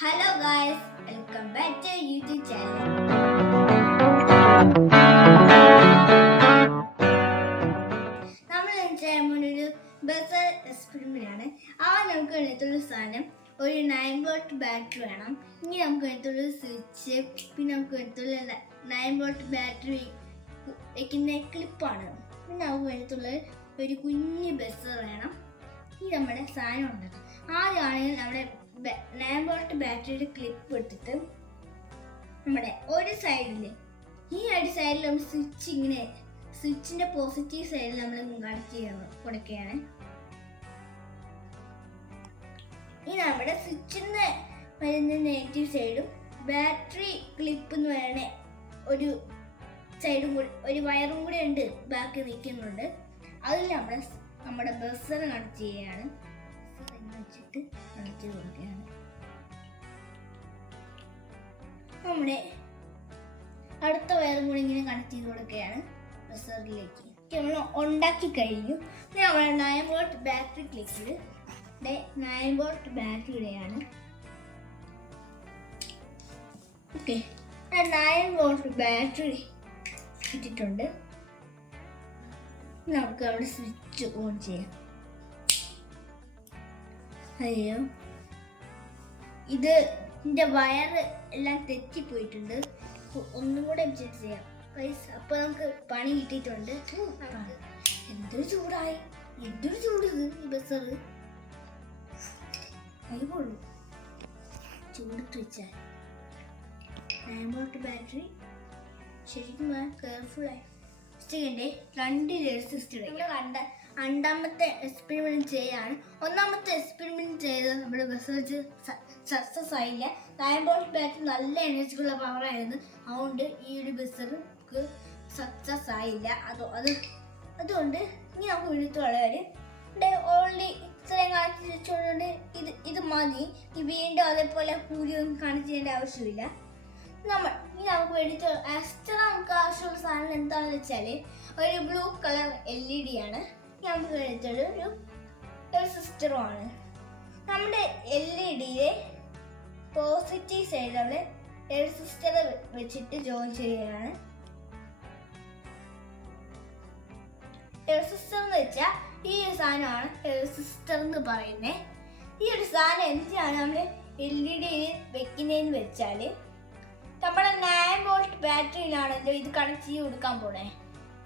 Hello guys, welcome back to YouTube channel. നമ്മൾ ചെയ്യാൻ പോകുന്നൊരു ബസർ എക്സ്പെരിമെന്റ് ആണ്. നമുക്ക് വേണ്ടിയിട്ടുള്ള സാധനം ഒരു 9 വോൾട്ട് ബാറ്ററി വേണം. ഇനി നമുക്ക് വേണ്ടിയിട്ടുള്ള സ്വിച്ച്, പിന്നെ നമുക്ക് വേണ്ടിയിട്ടുള്ള 9 വോൾട്ട് ബാറ്ററി വെക്കുന്ന ക്ലിപ്പാണ്. പിന്നെ നമുക്ക് വേണ്ടിയിട്ടുള്ള ഒരു കുഞ്ഞു ബസർ വേണം. ഈ നമ്മുടെ സാധനം ഉണ്ടാക്കും. ആദ്യമാണെങ്കിൽ നമ്മുടെ 9 വോൾട്ട് ബാറ്ററിയുടെ ക്ലിപ്പ് എടുത്തിട്ട് നമ്മുടെ ഒരു സൈഡിൽ നമ്മൾ സ്വിച്ചിന്റെ പോസിറ്റീവ് സൈഡിൽ നമ്മൾ കണക്ട് ചെയ്യണം കൊടുക്കുകയാണ്. ഇനി നമ്മുടെ സ്വിച്ചിന് വരുന്ന നെഗറ്റീവ് സൈഡും ബാറ്ററി ക്ലിപ്പ് എന്ന് പറയുന്ന ഒരു സൈഡും കൂടി, ഒരു വയറും കൂടി ഉണ്ട് ബാക്കി നിൽക്കുന്നുണ്ട്. അതിൽ നമ്മുടെ ബസർ കണക്ട് ചെയ്യുകയാണ്. വെച്ചിട്ട് കണക്ട് ചെയ്ത് കൊടുക്കുകയാണ്. നമ്മുടെ അടുത്ത വയറും കൂടി ഇങ്ങനെ കണക്ട് ചെയ്ത് കൊടുക്കുകയാണ് ബസറിലേക്ക്. നമ്മൾ ഉണ്ടാക്കി കഴിഞ്ഞു. നമ്മൾ 9 വോൾട്ട് ബാറ്ററി ക്ലിക്കിൽ 9 വോൾട്ട് ബാറ്ററിയുടെയാണ്. ഓക്കെ, 9 വോൾട്ട് ബാറ്ററി ഇട്ടിട്ടുണ്ട്. നമുക്ക് അവിടെ സ്വിച്ച് ഓൺ ചെയ്യാം. അയ്യോ, ഇതിൻ്റെ വയറ് എല്ലാം തെറ്റിപ്പോയിട്ടുണ്ട്. ഒന്നും കൂടെ ചെക്ക് ചെയ്യാം. അപ്പൊ നമുക്ക് പണി കിട്ടിയിട്ടുണ്ട്. എന്തൊരു ചൂടായി, എന്തൊരു ചൂട് ഇത്. ഈ ബസറ് കൈകൊള്ളു ചൂടിട്ട് വെച്ചാൽ 9 വോൾട്ട് ബാറ്ററി ശരിക്കും കെയർഫുള്ളായി ചെയ്യണ്ടേ. 2 റെസിസ്റ്റർ രണ്ടാമത്തെ എക്സ്പെരിമെന്റ് ചെയ്യാണ്. ഒന്നാമത്തെ എക്സ്പെരിമെന്റ് ചെയ്ത് നമ്മുടെ ബസർ സക്സസ് ആയില്ല. 9 വോൾട്ട് ബാറ്ററി നല്ല എനർജിക്കുള്ള പവറായിരുന്നു. അതുകൊണ്ട് ഈ ഒരു ബസർക്ക് സക്സസ് ആയില്ല. അതുകൊണ്ട് ഇനി നമുക്ക് വീഴ്ത്തുള്ളവർ ഓൺലി ഇത്രയും കാണിച്ചുകൊണ്ട് ഇത് മതി. വീണ്ടും അതേപോലെ കൂടിയൊന്നും കാണിച്ചു ചെയ്യേണ്ട ആവശ്യമില്ല. നമുക്ക് വേണ്ടിയിട്ട് എക്സ്ട്രാ നമുക്ക് ആവശ്യമുള്ള സാധനം എന്താണെന്ന് വെച്ചാൽ ഒരു ബ്ലൂ കളർ LED ആണ്. നമുക്ക് വേണ്ടിയിട്ടുള്ള ഒരു റെസിസ്റ്ററുമാണ്. നമ്മുടെ LEDയെ പോസിറ്റീവ് സൈഡിൽ റെസിസ്റ്റർ വെച്ചിട്ട് ജോയിൻ ചെയ്യുകയാണ്. റെസിസ്റ്റർ എന്ന് വെച്ചാൽ ഈ ഒരു സാധനമാണ് റെസിസ്റ്റർ എന്ന് പറയുന്നത്. ഈ ഒരു സാധനം എന്തിനാണ് നമ്മൾ LED വെക്കുന്നതെന്ന് വെച്ചാൽ, നമ്മുടെ 9 വോൾട്ട് ബാറ്ററിയിലാണല്ലോ ഇത് കണക്ട് ചെയ്ത് കൊടുക്കാൻ പോണേ.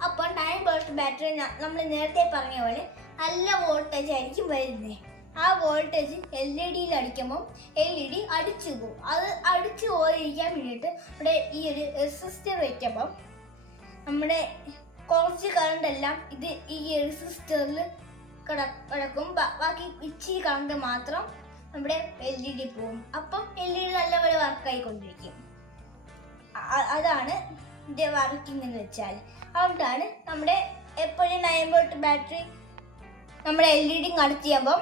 അപ്പോൾ 9 വോൾട്ട് ബാറ്ററി നമ്മൾ നേരത്തെ പറഞ്ഞ പോലെ നല്ല വോൾട്ടേജ് ആയിരിക്കും വരുന്നത്. ആ വോൾട്ടേജ് LEDയിൽ അടിക്കുമ്പോൾ LED അടിച്ചു പോകും. അത് അടിച്ചു പോയിരിക്കാൻ വേണ്ടിയിട്ട് ഇവിടെ ഈ ഒരു റെസിസ്റ്റർ വയ്ക്കുമ്പം നമ്മുടെ കുറച്ച് കറണ്ട് എല്ലാം ഈ റെസിസ്റ്ററിൽ കിടക്കും. ബാക്കി ഇച്ചിരി കറണ്ട് മാത്രം നമ്മുടെ LED പോകും. അപ്പം LED നല്ലപോലെ വർക്കായിക്കൊണ്ടിരിക്കും. അതാണ് ഇതിൻ്റെ വർക്കിംഗ് എന്ന് വെച്ചാൽ. അതുകൊണ്ടാണ് നമ്മുടെ എപ്പോഴും 9 വോൾട്ട് ബാറ്ററി നമ്മുടെ LED കണക്ട് ചെയ്യുമ്പം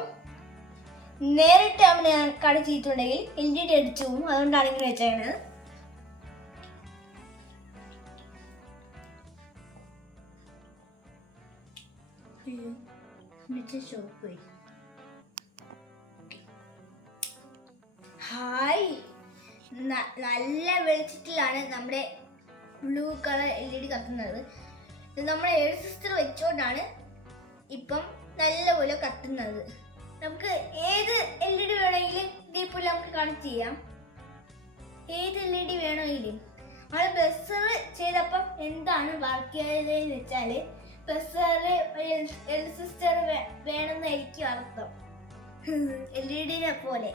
നേരിട്ട് നമ്മൾ കണക്ട് ചെയ്തിട്ടുണ്ടെങ്കിൽ LED അടിച്ചു പോകും. അതുകൊണ്ടാണ് ഇങ്ങനെ വെച്ചേക്കുന്നത്. ഹായ്, നല്ല വെളിച്ചത്തിലാണ് നമ്മുടെ ബ്ലൂ കളർ LED കത്തുന്നത്. നമ്മുടെ റെസിസ്റ്റർ വെച്ചോണ്ടാണ് ഇപ്പം നല്ലപോലെ കത്തുന്നത്. നമുക്ക് ഏത് LED വേണമെങ്കിലും ഇതേപോലെ നമുക്ക് കണക്ട് ചെയ്യാം. ഏത് LED വേണമെങ്കിലും. നമ്മൾ ബസർ ചെയ്തപ്പം എന്താണ് വർക്ക് ചെയ്തതെന്ന് വെച്ചാൽ, ബസർ റെസിസ്റ്റർ വേണമെന്നായിരിക്കും അർത്ഥം. LED പോലെ.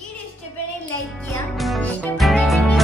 വീഡിയോ ഇഷ്ടപ്പെടുന്നെങ്കിൽ ലൈക്ക് ചെയ്യാം.